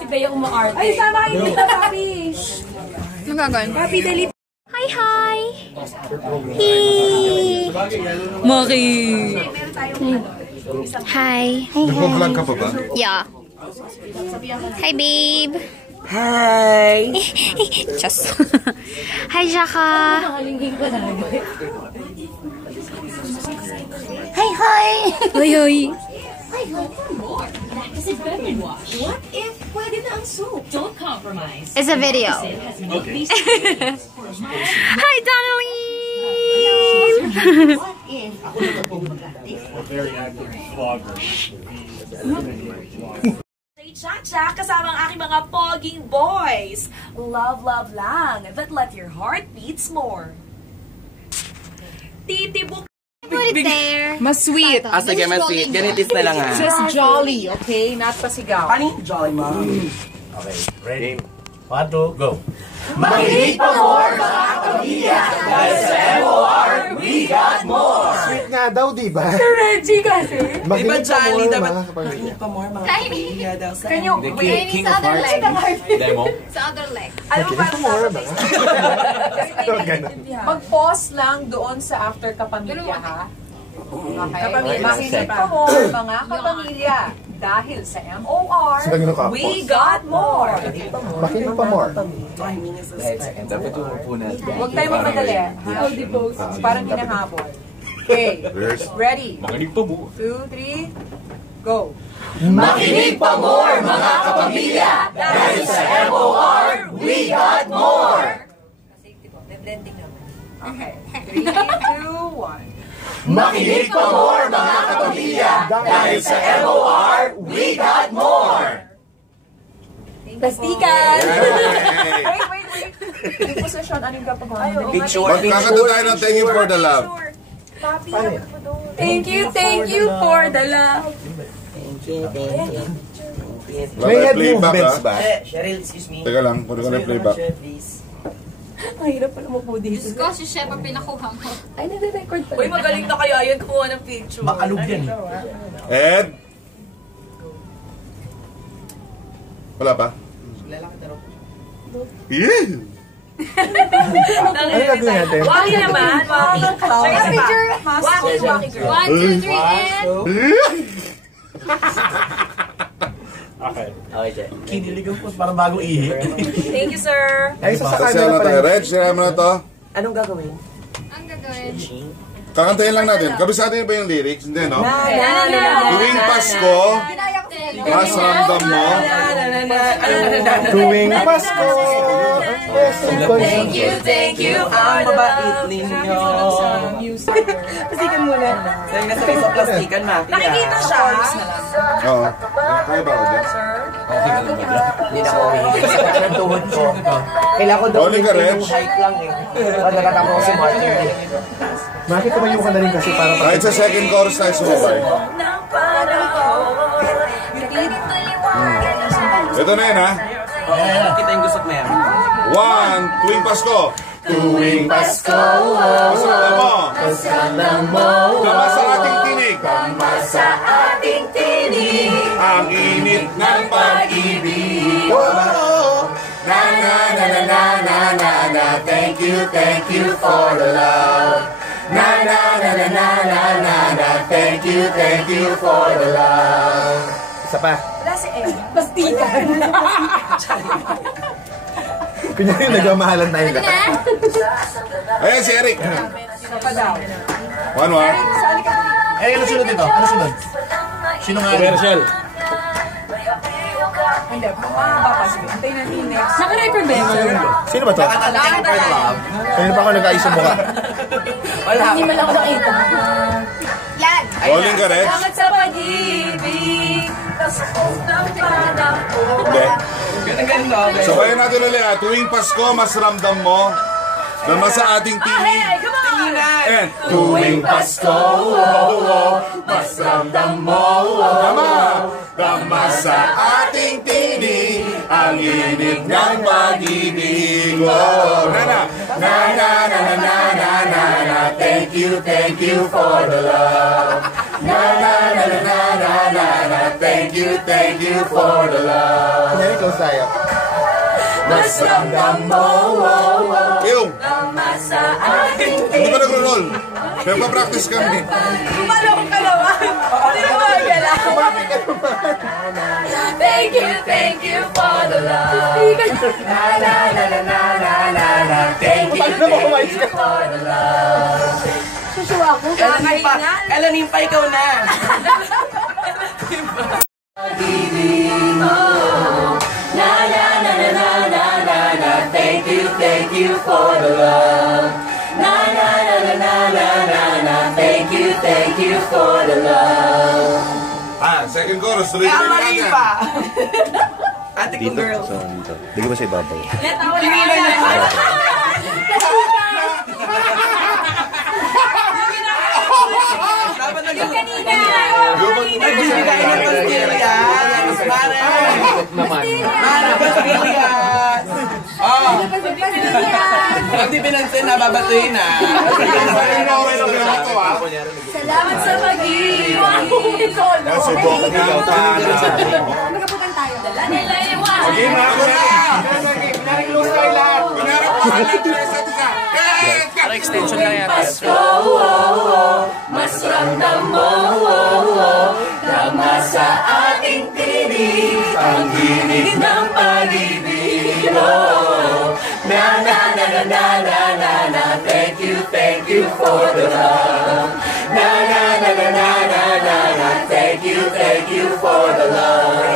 Si Bea umaarte. Ay, sama kayo dito, Papi. Ano gagawin? Papi, dali. Hi, hi! Hey! Maki! Hi! Nagpo-vlog ka pa ba? Yeah. Hi, babe! Hi! Just. Hi, Jaka! Hi, hi! Hi, hi! What if pwede na ang soup? Don't compromise. It's a video. Okay. Hi, Donnelly! What if very active vlogger. Chacha, kasama ang aking mga pogging boys. Love, love lang. That let your heart beats more. Titibok. Put it there. Mas sweet. Ah, sige, mas sweet. Ganitis na lang ha. Just jolly, okay? Not pasigaw. Paano yung jolly, mom? Okay, ready? 1, 2, go. Makinig pa more, mga kapamilya! Dahil sa MOR, we got more! Sweet nga daw, di ba? Reggie kasi. Diba jolly? Dapat kapamilya. makinig pa more, mga kapamilya. Dahil sa Can you, King of Hearts. Demo? Sa other leg. alam mo ba? Mag-pause lang doon sa after kapamilya, ha? Okay? Kapamilya. Makinig pa more, mga kapamilya. Dahil sa MOR, we got more. Makinig pa more. Timing is a spec. Dapat yung upo natin. Huwag tayo magmadali. Parang hinahabol. Okay. Ready? Makinig pa mo. 2, 3, go. Makinig pa more, mga kapamilya! Dahil sa MOR, we got more! Okay. 3, 2, 1. Makinig pa more, mga kapamilya! Dahil sa MOR, we got more! Plastikan. Wait. Yung position, anong gagawin? Picture. Magkakanta tayo ng Thank You for the Love. Thank you for the love. May head movements ba? Cheryl, excuse me. Teka lang, kunin ko na yung playback. Ang hirap pala mo po dito. Diyos ko, si Chef ang pinakuha mo. Ay, nade-record pa. Uy, magaling na kaya yun kuha ng picture. Makalog yan Ed? Wala pa? Yeah! Ano gagawin natin? Walkie naman. Walkie. Picture. Walkie girl. 1, 2, 3, and... Okay. Okay, Che. Kiniligan po parang bagong ihi. Thank you, sir. Ay, sasya na tayo. Reg, share mo na to. Anong gagawin? Ang gagawin. Kakantayin lang natin. Kabisado niyo ba yung lyrics? Hindi, no? Tuwing Tuwing Pasko, mas ramdam mo. Tuwing Pasko, Thank you. Ang mabait ninyo. Pasikan muna. Dahil nasa kayo sa plastikan, Maki. Nakikita siya. Oo. Kaya ba ako dyan? Hindi na ako umihingi sa tuhod ko. Kailangan ko daw Rolling ka, Reg. yung height lang eh. Pagkakatapos ko si Martin. Bakit tumayo ka na rin kasi para... Kahit sa second chorus tayo sumabay. Ito na yun, ha? Kita yung gusok na yan. 1, tuwing Pasko. Tuwing Pasko, Masama mo. kasama mo. Tama sa ating tinig. Tama sa ating tinig. Ang init ng pag-ibig. Na na na na na na na na. Thank you for the love. Na na na na na na na na. Thank you for the love. Isa pa. Wala si Ed. Plastikan. Kunyari nagmamahalan tayo ka. Ayan si Eric. Isa pa daw. 1-1. Eh, ano sunod dito? Ano sunod? Sino nga? Commercial. Hindi, sige. Antayin natin yung next. Naka-record ba yun? Sino ba to? Thank for love. Kanina pa ako nag-ayos sa mukha. Wala. Hindi man ako nakita. Yan. Rolling ka, Reg. Salamat sa pag-ibig. Kasakot ng panahon. Hindi. Ganun ganun. So kaya natin ulit ha. Tuwing Pasko, mas ramdam mo. Dama sa ating tinig. And tuwing Pasko, mas ramdam mo. Dama sa ating tinig. Ang init ng pag-ibig. Na na na na na na na na. Thank you for the love. Na na na na na na na na. Thank you for the love. Kunyari, close tayo. Mas ramdam mo, Yung! Tama sa ating Hindi pa nagro-roll. Pero pa-practice kami. Kumalong ka naman. Hindi na magala. Thank you for the love. na na na na na na na na. Thank you for the love. Susuwa ko. Elanin pa, ikaw na. Na na na na na na na na. Thank you for the love. Na na na na na na na na. Thank you for the love. Second chorus. Tuloy-tuloy natin. Ate ko girl. Dito. Di ko ba sa ibabaw? Dapat naging kanina. Nagbibigay ng pastillas. Mara pastillas. Hindi pinansin na babatuhin na. Salamat sa pag-ibig. Magaputan tayo. Okay, mga Extension lang yan. Pasko, mas ramdam mo, tama sa ating tinig, ang hinig ng pag-ibig. Na na na na na na na na. Thank you for the love. Na na na na na na na na. Thank you for the love.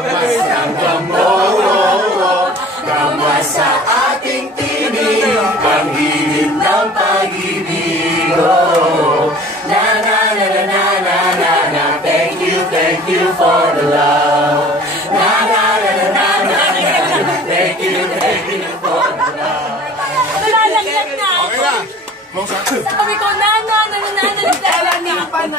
Mas ramdam mo, tama sa ating tinig, ang hilig ng pag-ibig. Na na na na na na na na. Thank you for the love. Na na na na na na na. Thank you for the love. Nalalaglag na. Okay na. Close up. Sabi ko, Elanin pa na.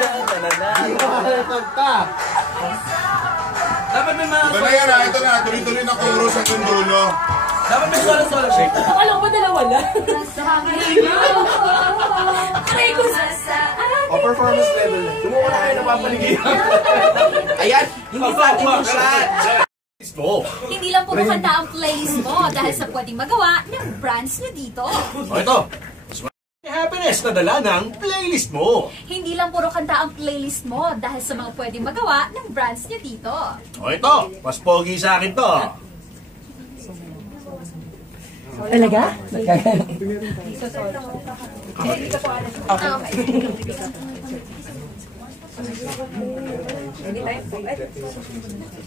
Dapat may mga... Ito na yan ha. Ito na. Tuloy-tuloy na chorus hanggang dulo. Dapat may solo-solo siya. Akala ko ba dalawa lang? Aray ko sa O performance level. Tumuha na kayo napapaligihan. Ayan! Hindi sa ating musyat! Hindi lang puro kanta ang playlist mo dahil sa pwedeng magawa ng brands nyo dito. O ito. Happiness na dala ng playlist mo. Hindi lang puro kanta ang playlist mo dahil sa mga pwedeng magawa ng brands nyo dito. O ito. Mas pogi sa akin to. Talaga?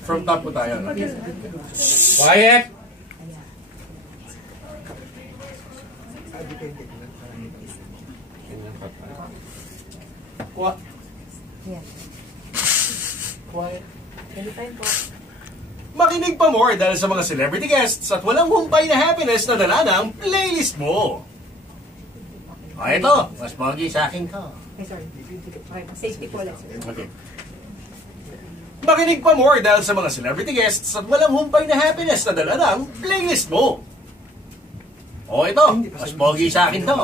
From top po tayo. Quiet! Quiet. Makinig pa more dahil sa mga celebrity guests at walang humpay na happiness na dala ng playlist mo. O ito, mas pogi sa akin to. Safety po lang. Okay. Makinig pa more dahil sa mga celebrity guests at walang humpay na happiness na dala ng playlist mo. O ito, mas pogi sa akin to.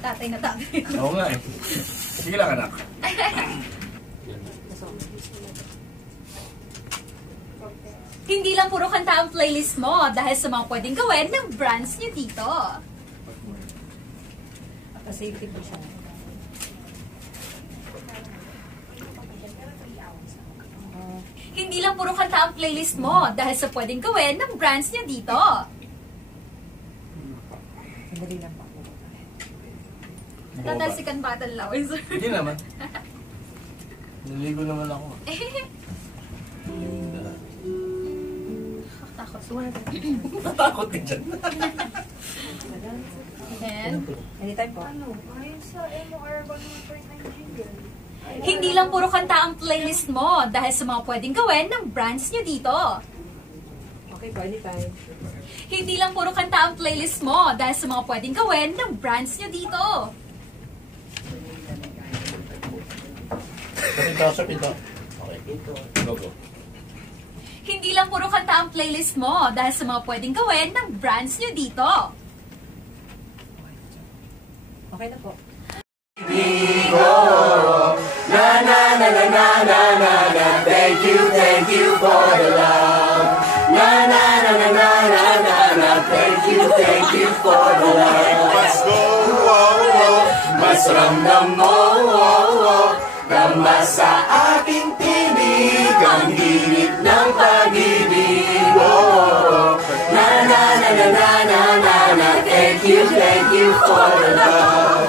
Tatay na tatay. Oo nga eh. Sige lang anak. Hindi lang puro kanta ang playlist mo dahil sa mga pwedeng gawin ng brands nyo dito. Safety po siya. Hindi lang puro kanta ang playlist mo dahil sa pwedeng gawin ng brands nyo dito. Sandali lang po. Tatalsikan ba ito laway, sir? Hindi naman. Naligo naman ako. Takot. Natakot din dyan. And, Anytime po. hindi lang puro kanta ang playlist mo dahil sa mga pwedeng gawin ng brands nyo dito. Okay po, anytime. Hindi lang puro kanta ang playlist mo dahil sa mga pwedeng gawin ng brands nyo dito. Sa pinto. Okay. Go, go. Hindi lang puro kanta ang playlist mo dahil sa mga pwedeng gawin ng brands nyo dito. Okay na po. Na na na na na na na na. Thank you for the love. Na na na na na na na na. Thank you for the love. Pasko, wow, wow. Mas ramdam mo, wow, wow. Dama sa aking tinig ang hinit ng pag-ibig. Oh, na na na na na na na na. Thank you for the love.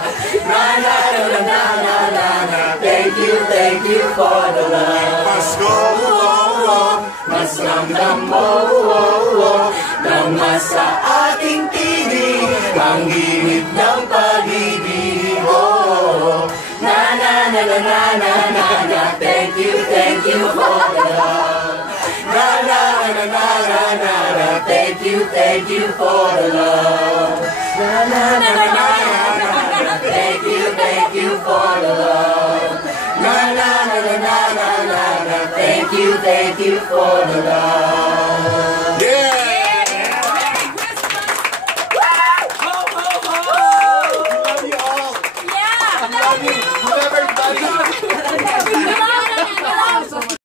Na na na na na na na na. Thank you for the love. Pasko, wow, wow. Mas ramdam mo, oh, oh. Dama sa ating tinig ang hinit ng pag-ibig. Oh, na na na na na na na na. Thank you for the love. Na na na na na na na. Thank you for the love. Na na na na na na na. Thank you for the love. Na na na na na na na na. Thank you for the love. Yeah! Love you all. Yeah! Love you. Love everybody.